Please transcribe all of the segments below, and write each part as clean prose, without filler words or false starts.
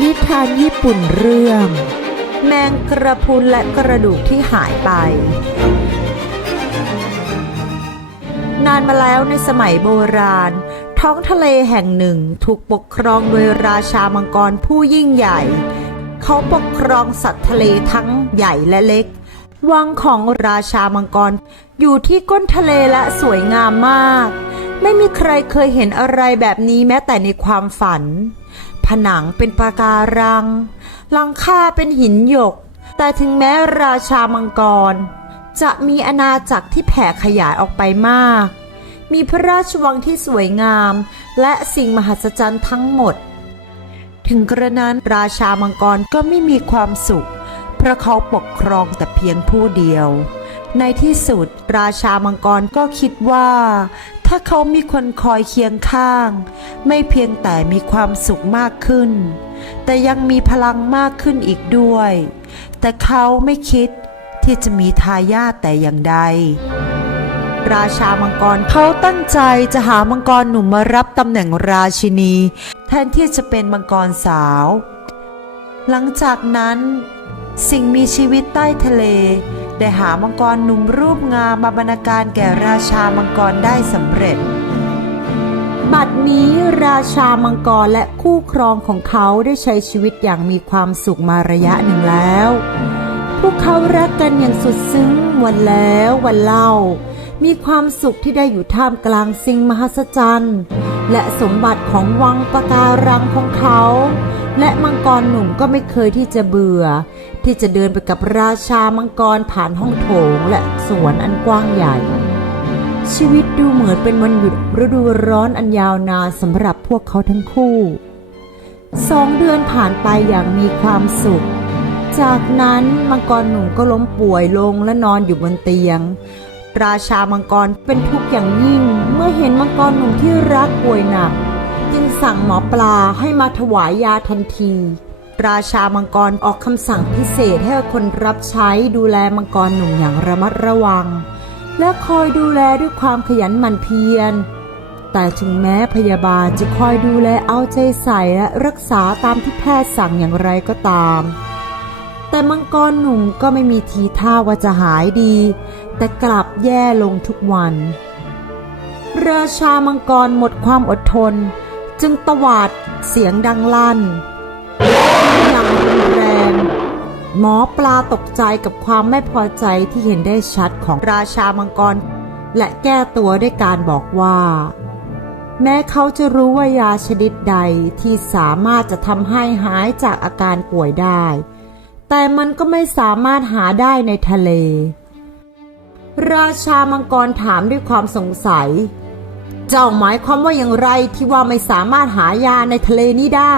นิทานญี่ปุ่นเรื่องแมงกระพรุนและกระดูกที่หายไปนานมาแล้วในสมัยโบราณท้องทะเลแห่งหนึ่งถูกปกครองโดยราชามังกรผู้ยิ่งใหญ่เขาปกครองสัตว์ทะเลทั้งใหญ่และเล็กวังของราชามังกรอยู่ที่ก้นทะเลและสวยงามมากไม่มีใครเคยเห็นอะไรแบบนี้แม้แต่ในความฝันผนังเป็นปะการังหลังคาเป็นหินหยกแต่ถึงแม้ราชามังกรจะมีอาณาจักรที่แผ่ขยายออกไปมากมีพระราชวังที่สวยงามและสิ่งมหัศจรรย์ทั้งหมดถึงกระนั้นราชามังกรก็ไม่มีความสุขเพราะเขาปกครองแต่เพียงผู้เดียวในที่สุดราชามังกรก็คิดว่าถ้าเขามีคนคอยเคียงข้างไม่เพียงแต่มีความสุขมากขึ้นแต่ยังมีพลังมากขึ้นอีกด้วยแต่เขาไม่คิดที่จะมีทายาทแต่อย่างใดราชามังกรเขาตั้งใจจะหามังกรหนุ่มมารับตำแหน่งราชินีแทนที่จะเป็นมังกรสาวหลังจากนั้นสิ่งมีชีวิตใต้ทะเลได้หามังกรหนุ่มรูปงามมาบรรณาการแก่ราชามังกรได้สำเร็จบัดนี้ราชามังกรและคู่ครองของเขาได้ใช้ชีวิตอย่างมีความสุขมาระยะหนึ่งแล้วพวกเขารักกันอย่างสุดซึ้งวันแล้ววันเล่ามีความสุขที่ได้อยู่ท่ามกลางสิ่งมหัศจรรย์และสมบัติของวังปะการังของเขาและมังกรหนุ่มก็ไม่เคยที่จะเบื่อที่จะเดินไปกับราชามังกรผ่านห้องโถงและสวนอันกว้างใหญ่ชีวิตดูเหมือนเป็นวันหยุดฤดูร้อนอันยาวนานสำหรับพวกเขาทั้งคู่2 เดือนผ่านไปอย่างมีความสุขจากนั้นมังกรหนุ่มก็ล้มป่วยลงและนอนอยู่บนเตียงราชามังกรเป็นทุกข์อย่างยิ่งเมื่อเห็นมังกรหนุ่มที่รักป่วยหนักจึงสั่งหมอปลาให้มาถวายยาทันทีราชามังกรออกคำสั่งพิเศษให้คนรับใช้ดูแลมังกรหนุ่มอย่างระมัดระวังและคอยดูแลด้วยความขยันหมั่นเพียรแต่ถึงแม้พยาบาลจะคอยดูแลเอาใจใส่และรักษาตามที่แพทย์สั่งอย่างไรก็ตามแต่มังกรหนุ่มก็ไม่มีทีท่าว่าจะหายดีแต่กลับแย่ลงทุกวันราชามังกรหมดความอดทนจึงตวาดเสียงดังลั่นอย่างรุนแรงหมอปลาตกใจกับความไม่พอใจที่เห็นได้ชัดของราชามังกรและแก้ตัวด้วยการบอกว่าแม้เขาจะรู้ว่ายาชนิดใดที่สามารถจะทำให้หายจากอาการป่วยได้แต่มันก็ไม่สามารถหาได้ในทะเลราชามังกรถามด้วยความสงสัยเจ้าหมายความว่าอย่างไรที่ว่าไม่สามารถหายาในทะเลนี้ได้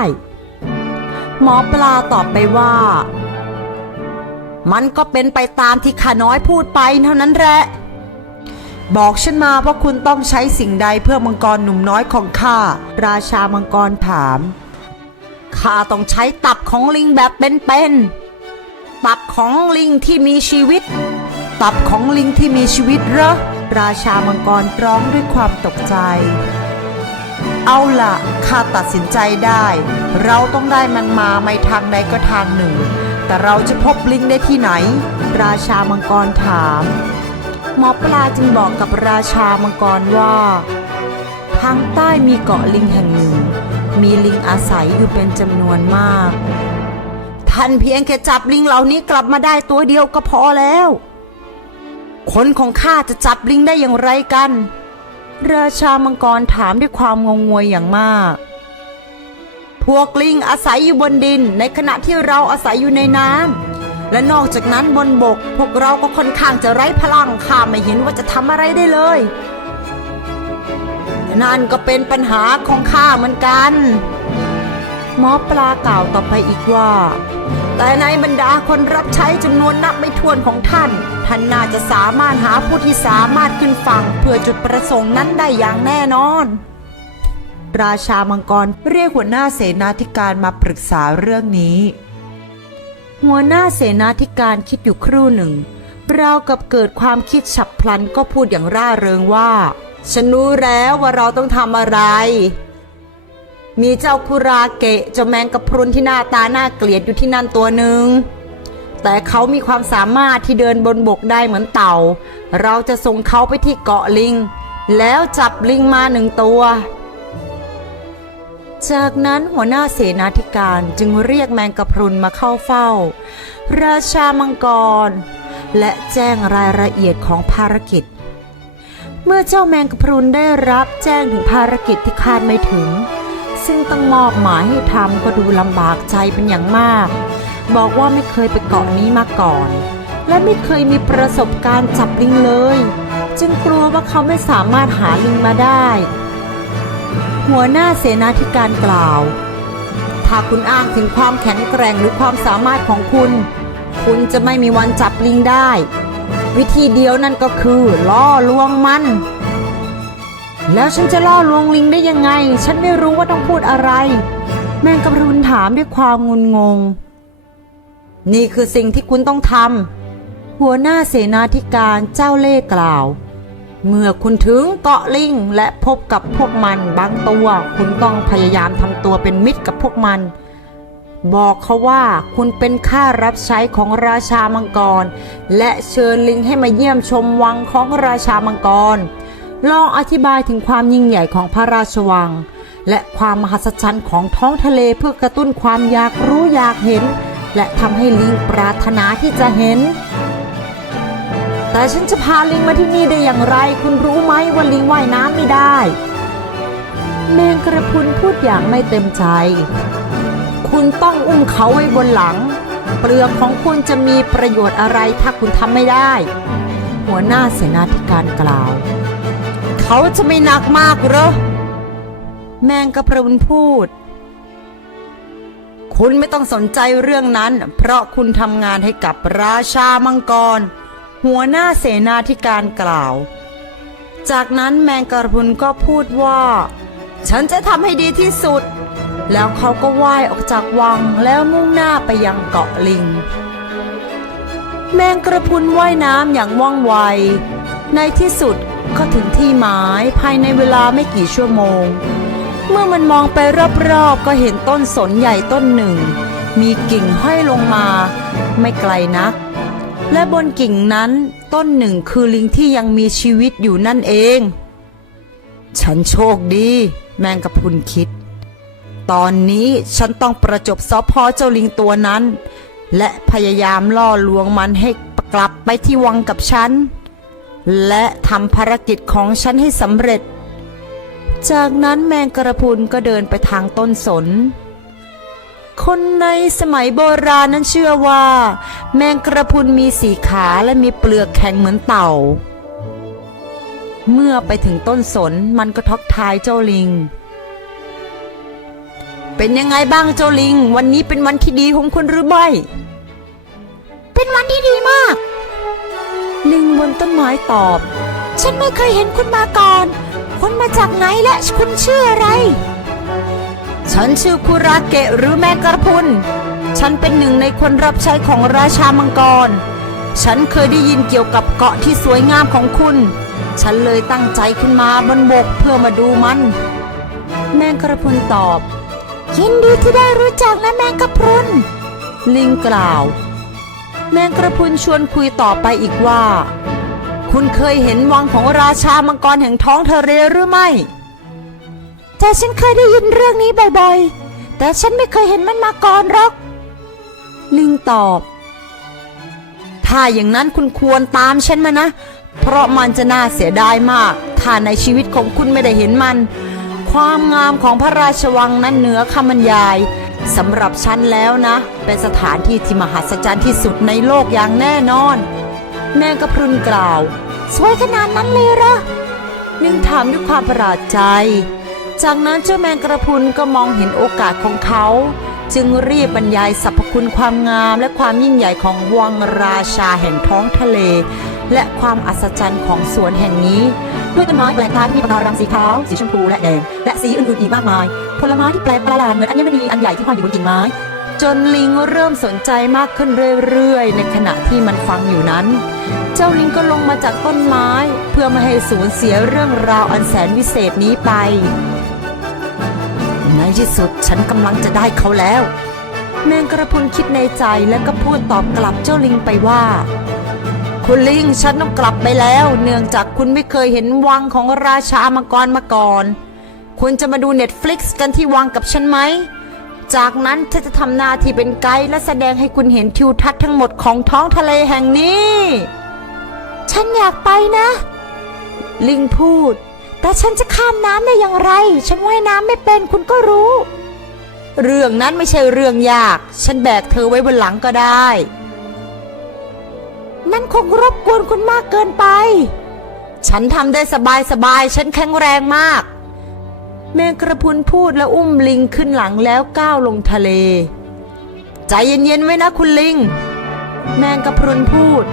หมอปลาตอบไปว่ามันก็เป็นไปตามที่ข้าน้อยพูดไปเท่านั้นแหละบอกฉันมาว่าคุณต้องใช้สิ่งใดเพื่อมังกรหนุ่มน้อยของข้าราชามังกรถามข้าต้องใช้ตับของลิงแบบเป็นๆตับของลิงที่มีชีวิตตับของลิงที่มีชีวิตเหรอราชามังกรร้องด้วยความตกใจเอาล่ะข้าตัดสินใจได้เราต้องได้มันมาไม่ทางใดก็ทางหนึ่งแต่เราจะพบลิงได้ที่ไหนราชามังกรถามหมอปลาจึงบอกกับราชามังกรว่าทางใต้มีเกาะลิงแห่งหนึ่งมีลิงอาศัยอยู่เป็นจำนวนมากท่านเพียงแค่จับลิงเหล่านี้กลับมาได้ตัวเดียวก็พอแล้วคนของข้าจะจับลิงได้อย่างไรกันราชามังกรถามด้วยความงงงวยอย่างมากพวกลิงอาศัยอยู่บนดินในขณะที่เราอาศัยอยู่ในน้ำและนอกจากนั้นบนบกพวกเราก็ค่อนข้างจะไร้พลังข้าไม่เห็นว่าจะทำอะไรได้เลยนั่นก็เป็นปัญหาของข้าเหมือนกันหมอปลากล่าวต่อไปอีกว่าแต่ในบรรดาคนรับใช้จำนวนนับไม่ถ้วนของท่านน่าจะสามารถหาผู้ที่สามารถขึ้นฝั่งเพื่อจุดประสงค์นั้นได้อย่างแน่นอนราชามังกรเรียกหัวหน้าเสนาธิการมาปรึกษาเรื่องนี้หัวหน้าเสนาธิการคิดอยู่ครู่หนึ่งราวกับเกิดความคิดฉับพลันก็พูดอย่างร่าเริงว่าฉันรู้แล้วว่าเราต้องทำอะไร มีเจ้าคุราเกะเจ้าแมงกะพรุนที่หน้าตาน่าเกลียดอยู่ที่นั่นตัวหนึ่งแต่เขามีความสามารถที่เดินบนบกได้เหมือนเต่าเราจะส่งเขาไปที่เกาะลิงแล้วจับลิงมา1 ตัวจากนั้นหัวหน้าเสนาธิการจึงเรียกแมงกะพรุนมาเข้าเฝ้าราชามังกรและแจ้งรายละเอียดของภารกิจเมื่อเจ้าแมงกะพรุนได้รับแจ้งถึงภารกิจที่คาดไม่ถึงซึ่งต้องมอบหมายให้ทำก็ดูลำบากใจเป็นอย่างมากบอกว่าไม่เคยไปเกาะนี้มาก่อนและไม่เคยมีประสบการณ์จับลิงเลยจึงกลัวว่าเขาไม่สามารถหาลิงมาได้หัวหน้าเสนาธิการกล่าวถ้าคุณอ้างถึงความแข็งแกร่งหรือความสามารถของคุณคุณจะไม่มีวันจับลิงได้วิธีเดียวนั่นก็คือล่อลวงมันแล้วฉันจะล่อลวงลิงได้ยังไงฉันไม่รู้ว่าต้องพูดอะไรแมงกะพรุนถามด้วยความงุนงงนี่คือสิ่งที่คุณต้องทำหัวหน้าเสนาธิการเจ้าเล่ห์กล่าวเมื่อคุณถึงเกาะลิงและพบกับพวกมันบางตัวคุณต้องพยายามทำตัวเป็นมิตรกับพวกมันบอกเขาว่าคุณเป็นข้ารับใช้ของราชามังกรและเชิญลิงให้มาเยี่ยมชมวังของราชามังกรลองอธิบายถึงความยิ่งใหญ่ของพระราชวังและความมหัศจรรย์ของท้องทะเลเพื่อกระตุ้นความอยากรู้อยากเห็นและทำให้ลิงปรารถนาที่จะเห็นแต่ฉันจะพาลิงมาที่นี่ได้อย่างไรคุณรู้ไหมว่าลิงว่ายน้ำไม่ได้แมงกระพรุนพูดอย่างไม่เต็มใจคุณต้องอุ้มเขาไว้บนหลังเปลือกของคุณจะมีประโยชน์อะไรถ้าคุณทำไม่ได้หัวหน้าเสนาธิการกล่าวเขาจะไม่หนักมากเหรอแมงกระพรุนพูดคุณไม่ต้องสนใจเรื่องนั้นเพราะคุณทำงานให้กับราชามังกรหัวหน้าเสนาธิการกล่าวจากนั้นแมงกระพรุนก็พูดว่าฉันจะทำให้ดีที่สุดแล้วเขาก็ว่ายออกจากวังแล้วมุ่งหน้าไปยังเกาะลิงแมงกระพรุนว่ายน้ำอย่างว่องไวในที่สุดก็ถึงที่หมายภายในเวลาไม่กี่ชั่วโมงเมื่อมันมองไปรอบๆก็เห็นต้นสนใหญ่ต้นหนึ่งมีกิ่งห้อยลงมาไม่ไกลนักและบนกิ่งนั้นต้นหนึ่งคือลิงที่ยังมีชีวิตอยู่นั่นเองฉันโชคดีแมงกะพรุนคิดตอนนี้ฉันต้องประจบซอพอเจ้าลิงตัวนั้นและพยายามล่อลวงมันให้กลับไปที่วังกับฉันและทำภารกิจของฉันให้สำเร็จจากนั้นแมงกระพรุนก็เดินไปทางต้นสนคนในสมัยโบราณนั้นเชื่อว่าแมงกระพรุนมี4 ขาและมีเปลือกแข็งเหมือนเต่าเมื่อไปถึงต้นสนมันก็ทักทายเจ้าลิงเป็นยังไงบ้างเจ้าลิงวันนี้เป็นวันที่ดีของคุณหรือไม่เป็นวันที่ดีมากลิงบนต้นไม้ตอบฉันไม่เคยเห็นคุณมาก่อนคุณมาจากไหนและคุณชื่ออะไรฉันชื่อคุราเกะหรือแมงกระพรุนฉันเป็นหนึ่งในคนรับใช้ของราชามังกรฉันเคยได้ยินเกี่ยวกับเกาะที่สวยงามของคุณฉันเลยตั้งใจขึ้นมาบนบกเพื่อมาดูมันแมงกระพรุนตอบยินดีที่ได้รู้จักนะแมงกระพรุนลิงกล่าวแมงกระพรุนชวนคุยต่อไปอีกว่าคุณเคยเห็นวังของราชามังกรแห่งท้องทะเลหรือไม่แต่ฉันเคยได้ยินเรื่องนี้บ่อยๆแต่ฉันไม่เคยเห็นมันมาก่อนหรอกลิงตอบถ้าอย่างนั้นคุณควรตามฉันมานะเพราะมันจะน่าเสียดายมากถ้าในชีวิตของคุณไม่ได้เห็นมันความงามของพระราชวังนั้นเหนือคำบรรยายสำหรับฉันแล้วนะเป็นสถานที่ที่มหัศจรรย์ที่สุดในโลกอย่างแน่นอนแมงกะพรุนกล่าวสวยขนาดนั้นเลยเหรอลิงถามด้วยความประหลาดใจจากนั้นเจ้าแมงกระพรุนก็มองเห็นโอกาสของเขาจึงรีบบรรยายสรรพคุณความงามและความยิ่งใหญ่ของวังราชาแห่งท้องทะเลและความอัศจรรย์ของสวนแห่งนี้ด้วยต้นไม้แปลกตาที่มีปะการังสีขาวสีชมพูและแดงและสีอื่นๆอีกมากมายผลไม้ที่แปลกประหลาดเหมือนอัญมณีอันใหญ่ที่ห้อยอยู่บนกิ่งไม้จนลิงเริ่มสนใจมากขึ้นเรื่อยๆในขณะที่มันฟังอยู่นั้นเจ้าลิงก็ลงมาจากต้นไม้เพื่อไม่ให้สูญเสียเรื่องราวอันแสนวิเศษนี้ไป ในที่สุดฉันกำลังจะได้เขาแล้วแมงกระพรุนคิดในใจแล้วก็พูดตอบกลับเจ้าลิงไปว่าคุณลิงฉันต้องกลับไปแล้วเนื่องจากคุณไม่เคยเห็นวังของราชามังกรมาก่อนคุณจะมาดู Netflix กันที่วังกับฉันไหมจากนั้นฉันจะทำหน้าที่เป็นไกด์และแสดงให้คุณเห็นทิวทัศน์ทั้งหมดของท้องทะเลแห่งนี้ฉันอยากไปนะลิงพูดแต่ฉันจะข้ามน้ำได้อย่างไรฉันว่ายน้ำไม่เป็นคุณก็รู้เรื่องนั้นไม่ใช่เรื่องยากฉันแบกเธอไว้บนหลังก็ได้นั่นคงรบกวนคุณมากเกินไปฉันทำได้สบายฉันแข็งแรงมากแมงกระพรุนพูดแล้วอุ้มลิงขึ้นหลังแล้วก้าวลงทะเลใจเย็นๆไว้นะคุณลิงแมงกระพรุนพูด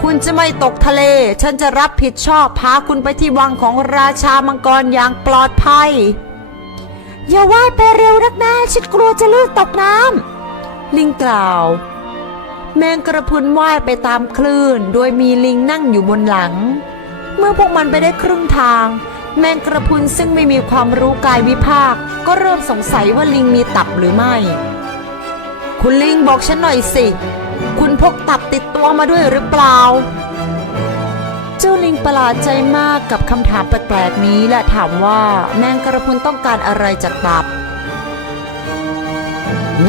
คุณจะไม่ตกทะเลฉันจะรับผิดชอบพาคุณไปที่วังของราชามังกรอย่างปลอดภัยอย่าว่ายไปเร็วนักนะฉันกลัวจะลื่นตกน้ำลิงกล่าวแมงกระพรุนว่ายไปตามคลื่นโดยมีลิงนั่งอยู่บนหลังเมื่อพวกมันไปได้ครึ่งทางแมงกระพรุนซึ่งไม่มีความรู้กายวิภาคก็เริ่มสงสัยว่าลิงมีตับหรือไม่คุณลิงบอกฉันหน่อยสิคุณพกตับติดตัวมาด้วยหรือเปล่าเจ้าลิงประหลาดใจมากกับคำถามแปลกๆนี้และถามว่าแมงกระพรุนต้องการอะไรจากตับ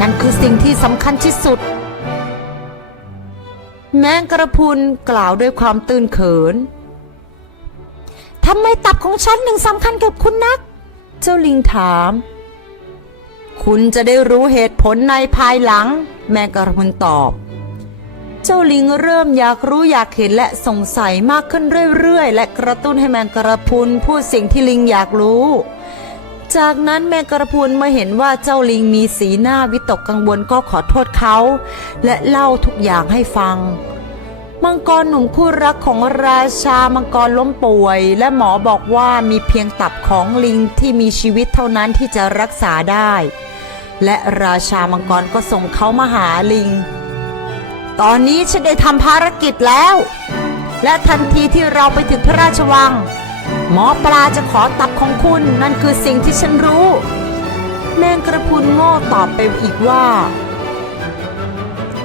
นั่นคือสิ่งที่สำคัญที่สุดแมงกระพรุนกล่าวด้วยความตื่นเขินทำไมตับของฉันถึงสำคัญกับคุณนักเจ้าลิงถามคุณจะได้รู้เหตุผลในภายหลังแมงกระพรุนตอบเจ้าลิงเริ่มอยากรู้อยากเห็นและสงสัยมากขึ้นเรื่อยๆและกระตุ้นให้แมงกระพรุนพูดสิ่งที่ลิงอยากรู้จากนั้นแมงกระพรุนเมื่อเห็นว่าเจ้าลิงมีสีหน้าวิตกกังวลก็ขอโทษเขาและเล่าทุกอย่างให้ฟังมังกรหนุ่มคู่รักของราชามังกรล้มป่วยและหมอบอกว่ามีเพียงตับของลิงที่มีชีวิตเท่านั้นที่จะรักษาได้และราชามังกรก็ส่งเขามาหาลิงตอนนี้ฉันได้ทำภารกิจแล้วและทันทีที่เราไปถึงพระราชวังหมอปลาจะขอตับของคุณนั่นคือสิ่งที่ฉันรู้แมงกระพรุนโง่ตอบไปอีกว่า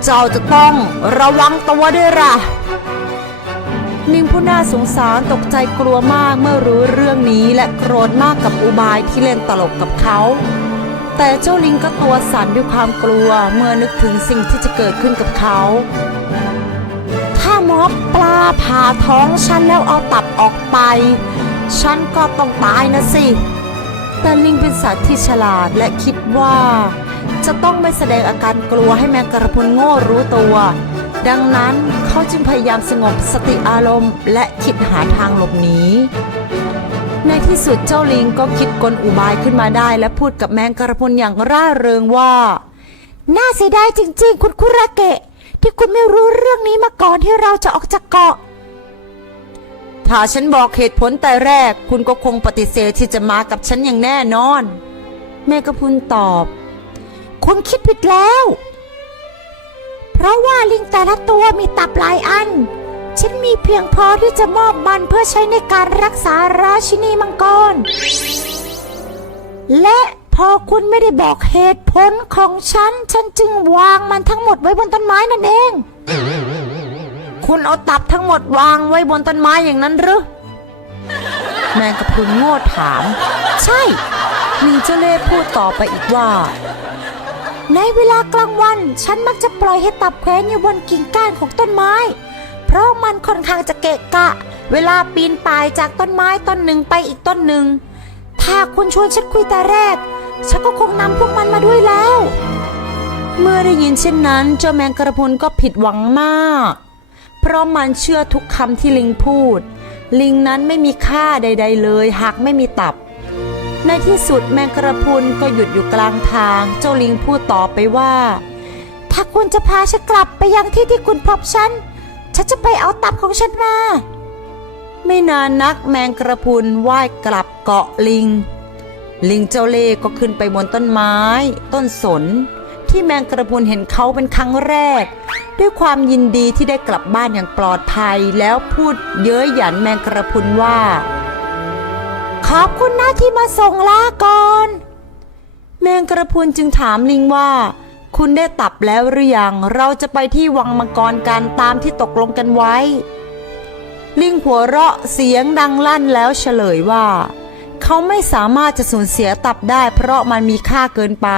เจ้าจะต้องระวังตัวด้วยล่ะลิงผู้น่าสงสารตกใจกลัวมากเมื่อรู้เรื่องนี้และโกรธมากกับอุบายที่เล่นตลกกับเขาแต่เจ้าลิงก็ตัวสั่นด้วยความกลัวเมื่อนึกถึงสิ่งที่จะเกิดขึ้นกับเขาถ้าหมอปลาผ่าท้องฉันแล้วเอาตับออกไปฉันก็ต้องตายนะสิแต่ลิงเป็นสัตว์ที่ฉลาดและคิดว่าจะต้องไม่แสดงอาการกลัวให้แมงกระพรุนโง่รู้ตัวดังนั้นเขาจึงพยายามสงบสติอารมณ์และคิดหาทางหลบหนีในที่สุดเจ้าลิงก็คิดกลอุบายขึ้นมาได้และพูดกับแมงกระพรุนอย่างร่าเริงว่าน่าเสียดายจริงๆคุณคุราเกะที่คุณไม่รู้เรื่องนี้มาก่อนที่เราจะออกจากเกาะถ้าฉันบอกเหตุผลแต่แรกคุณก็คงปฏิเสธที่จะมากับฉันอย่างแน่นอนแมงกระพรุนตอบคุณคิดผิดแล้วเพราะว่าลิงแต่ละตัวมีตับหลายอันฉันมีเพียงพอที่จะมอบมันเพื่อใช้ในการรักษาราชินีมังกรและพอคุณไม่ได้บอกเหตุผลของฉันจึงวางมันทั้งหมดไว้บนต้นไม้นั่นเองคุณเอาตับทั้งหมดวางไว้บนต้นไม้อย่างนั้นหรือแมงกะพรุนโง่ถามใช่ลิงเจ้าเล่ห์พูดต่อไปอีกว่าในเวลากลางวันฉันมักจะปล่อยให้ตับแขวนอยู่บนกิ่งก้านของต้นไม้เพราะมันค่อนข้างจะเกะกะเวลาปีนป่ายจากต้นไม้ต้นหนึ่งไปอีกต้นหนึ่งถ้าคุณชวนฉันคุยแต่แรกฉันก็คงนำพวกมันมาด้วยแล้วเมื่อได้ยินเช่นนั้นเจ้าแมงกระพรุนก็ผิดหวังมากเพราะมันเชื่อทุกคำที่ลิงพูดลิงนั้นไม่มีค่าใดๆเลยหากไม่มีตับในที่สุดแมงกระพรุนก็หยุดอยู่กลางทางเจ้าลิงพูดต่อไปว่าถ้าคุณจะพาฉันกลับไปยังที่ที่คุณพบฉันจะไปเอาตับของฉันมาไม่นานนักแมงกระพรุนว่ายกลับเกาะลิงเจ้าเล่ห์ก็ขึ้นไปบนต้นไม้ต้นสนที่แมงกระพรุนเห็นเขาเป็นครั้งแรกด้วยความยินดีที่ได้กลับบ้านอย่างปลอดภัยแล้วพูดเย้ยหยันแมงกระพรุนว่าขอบคุณนะที่มาส่งลาก่อน แมงกระพรุนจึงถามลิงว่าคุณได้ตับแล้วหรือยังเราจะไปที่วังมังกรกันตามที่ตกลงกันไว้ลิงหัวเราะเสียงดังลั่นแล้วเฉลยว่าเขาไม่สามารถจะสูญเสียตับได้เพราะมันมีค่าเกินไป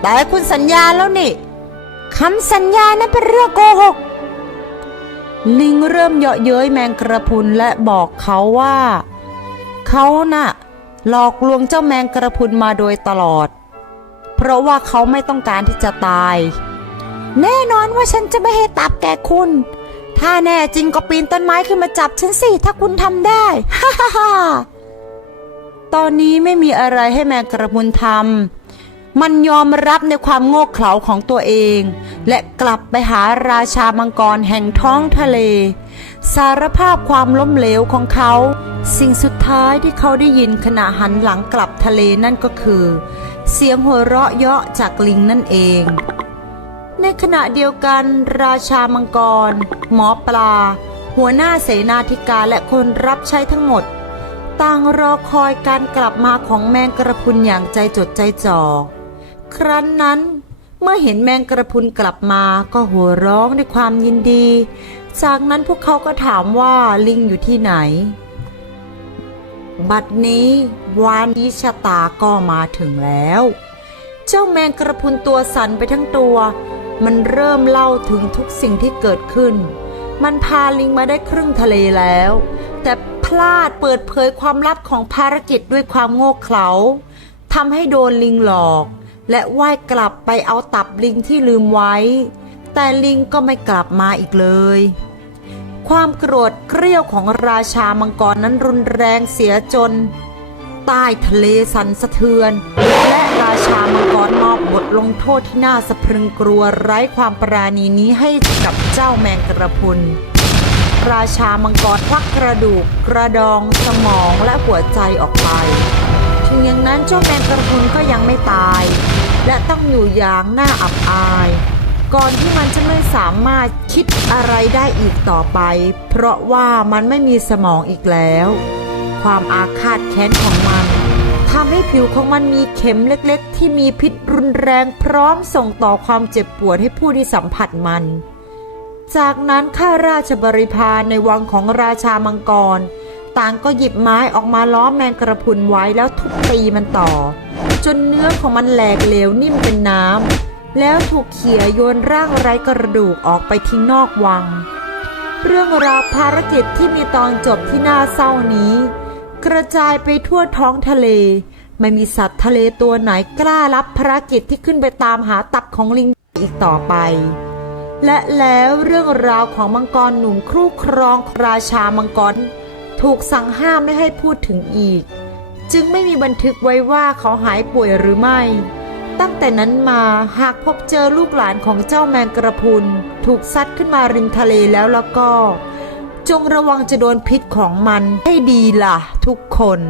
แต่คุณสัญญาแล้วนี่คำสัญญานั้นเป็นเรื่องโกหกลิงเริ่มเยาะเย้ยแมงกระพรุนและบอกเขาว่าเขาน่ะหลอกลวงเจ้าแมงกระพรุนมาโดยตลอดเพราะว่าเขาไม่ต้องการที่จะตายแน่นอนว่าฉันจะไม่ให้ตับแก่คุณถ้าแน่จริงก็ปีนต้นไม้ขึ้นมาจับฉันสิถ้าคุณทำได้ฮ่าฮ่าฮ่าตอนนี้ไม่มีอะไรให้แมงกระพรุนทำมันยอมรับในความโง่เขลาของตัวเองและกลับไปหาราชามังกรแห่งท้องทะเลสารภาพความล้มเหลวของเขาสิ่งสุดท้ายที่เขาได้ยินขณะหันหลังกลับทะเลนั่นก็คือเสียงหัวเราะเยาะจากลิงนั่นเองในขณะเดียวกันราชามังกรหมอปลาหัวหน้าเสนาธิการและคนรับใช้ทั้งหมดต่างรอคอยการกลับมาของแมงกระพรุนอย่างใจจดใจจ่อครั้นนั้นเมื่อเห็นแมงกระพรุนกลับมาก็หัวเราะด้วยความยินดีจากนั้นพวกเขาก็ถามว่าลิงอยู่ที่ไหนบัดนี้วานิชะตาก็มาถึงแล้วเจ้าแมงกระพรุนตัวสั่นไปทั้งตัวมันเริ่มเล่าถึงทุกสิ่งที่เกิดขึ้นมันพาลิงมาได้ครึ่งทะเลแล้วแต่พลาดเปิดเผยความลับของภารกิจด้วยความโง่เขลาทำให้โดนลิงหลอกและว่ายกลับไปเอาตับลิงที่ลืมไว้แต่ลิงก็ไม่กลับมาอีกเลยความโกรธเกรี้ยวของราชามังกรนั้นรุนแรงเสียจนใต้ทะเลสั่นสะเทือนและราชามังกรมอบบทลงโทษที่น่าสะพรึงกลัวไร้ความปราณีนี้ให้กับเจ้าแมงกระพรุนราชามังกรควักกระดูกกระดองสมองและหัวใจออกไปถึงอย่างนั้นเจ้าแมงกระพรุนก็ยังไม่ตายและต้องอยู่อย่างน่าอับอายก่อนที่มันจะไม่สามารถคิดอะไรได้อีกต่อไปเพราะว่ามันไม่มีสมองอีกแล้วความอาฆาตแค้นของมันทำให้ผิวของมันมีเข็มเล็กๆที่มีพิษรุนแรงพร้อมส่งต่อความเจ็บปวดให้ผู้ที่สัมผัสมันจากนั้นข้าราชบริพารในวังของราชามังกรต่างก็หยิบไม้ออกมาล้อมแมงกระพรุนไว้แล้วทุบตีมันต่อจนเนื้อของมันแหลกเหลวนิ่มเป็นน้ำแล้วถูกเขี่ยโยนร่างไร้กระดูกออกไปทิ้งนอกวังเรื่องราวภารกิจที่มีตอนจบที่น่าเศร้านี้กระจายไปทั่วท้องทะเลไม่มีสัตว์ทะเลตัวไหนกล้ารับภารกิจที่ขึ้นไปตามหาตับของลิงอีกต่อไปและแล้วเรื่องราวของมังกรหนุ่มครู่ครองราชามังกรถูกสั่งห้ามไม่ให้พูดถึงอีกจึงไม่มีบันทึกไว้ว่าเขาหายป่วยหรือไม่ตั้งแต่นั้นมาหากพบเจอลูกหลานของเจ้าแมงกระพรุนถูกซัดขึ้นมาริมทะเลแล้วก็จงระวังจะโดนพิษของมันให้ดีล่ะทุกคน